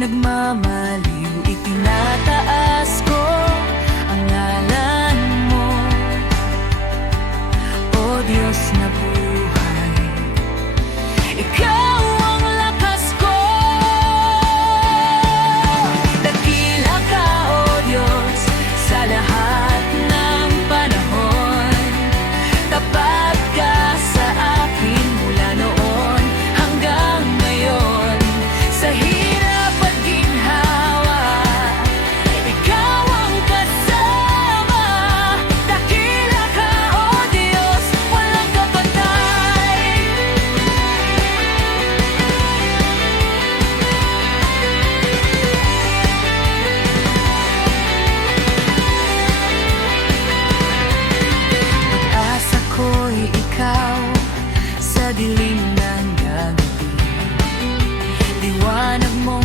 nagmamaliw, itinataas ko ang ngalan mo. O Diyos na buhay, Ikaw ang lakas ko. Dakila ka, O Diyos, sa lahat ng panahon. Tapat ka sa akin mula noon hanggang ngayon. Sa hirap at ginhawa, Ikaw ang kasama. Dakila ka, O Diyos, walang kapatay. Pag-asa ko'y Ikaw sa dilim ng gabi. Liwanag mo